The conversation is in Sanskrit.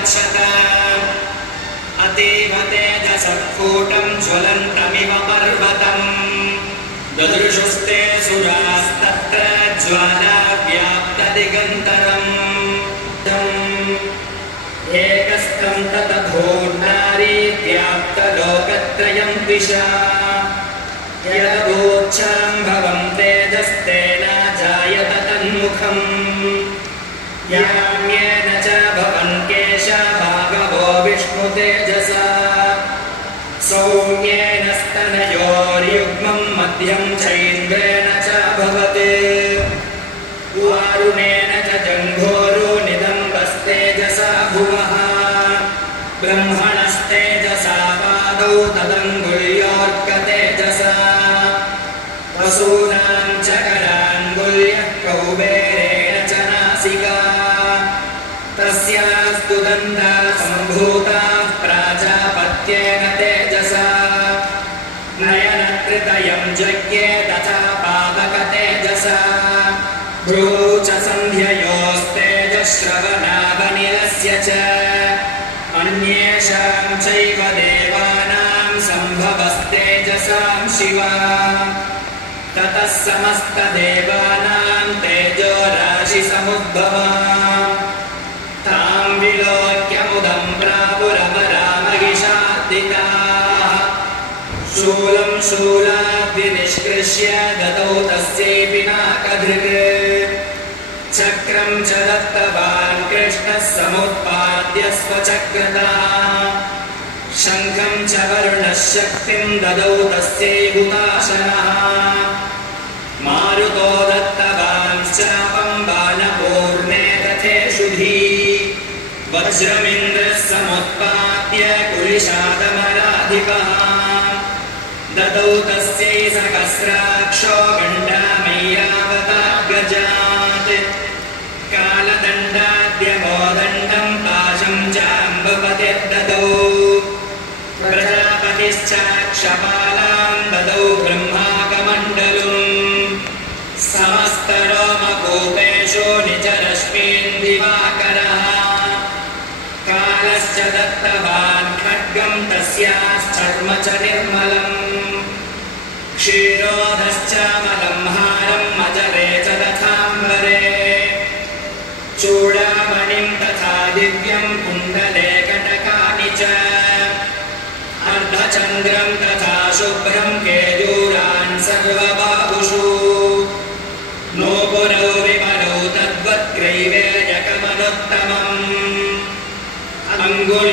गच्छत अतीव तेजसस्फुटं ज्वलन्तमिव पर्वतम् ददृशुस्ते सुरास्तत्र ज्वालाव्याप्तदिगन्तरम् एकस्तं ततधोर्नारी व्याप्तलोकत्रयं द्विषा यदोच्छाम्भवं तेजस्तेन जायत तन्मुखम् याम्येन च भवन् केशभागवो विष्णुतेजसा सौम्येन स्तनयोर्युग्मं मध्यं चैन्द्रेण च भवते वारुणेन च जङ्घोरुनिदम्बस्तेजसा भुवः ब्रह्मणस्तेजसा पादौ तदङ्गुल्योऽर्कतेजसा वसूनां च कराङ्गुल्यः कौबेरेण च नासिका तस्यास्तु दन्ताः सम्भूताः प्राजापत्येन तेजसा नयनकृतयं जज्ञे तथा पादकतेजसा भ्रूः च सन्ध्ययोस्तेजश्रवणावनिलस्य च अन्येषां चैव देवानां सम्भवस्तेजसां शिवा ततः समस्तदेवानां तेजो राशिसमुद्भवा तां विलोक्यमुदं प्रापुरमरामहिषादिताः शूलं शूलाद्विनिष्कृष्य ददौ तस्यै पिनाकधृक् चक्रं च दत्तवान् कृष्णः समुत्पाद्य स्वचक्रतः शङ्खं च वरुणः शक्तिं ददौ तस्यै हुताशनः मारुतो दत्तवान् चापं बाणपूर्णे तथेषुधी वज्रमिन्द्रः समुत्पाद्य कुलिशादमराधिपः ददौ तस्यै सहस्राक्षो गण्डामय्यावताग्रजात् कालदण्डाद्यमोदण्डं पाशं चाम्बपतिर्ददौ प्रजापतिश्चाक्षपालां ददौ ब्रह्माकमण्डलम् समस्तरोमकूपेषु निजरश्मीन् दिवाकरः कालश्च दत्तवान् खड्गं तस्याश्चर्म च निर्मलम् क्षीरोदश्चामलं हारम् अजरे च तथाम्बरे चूडामणिं तथा दिव्यं कुण्डले कटकानि च अर्धचन्द्रं तथा शुभ्रं केयूरान् सर्वबाहुषु नूपुरौ विमलौ तद्वत् ग्रैवेयकमनुत्तमम्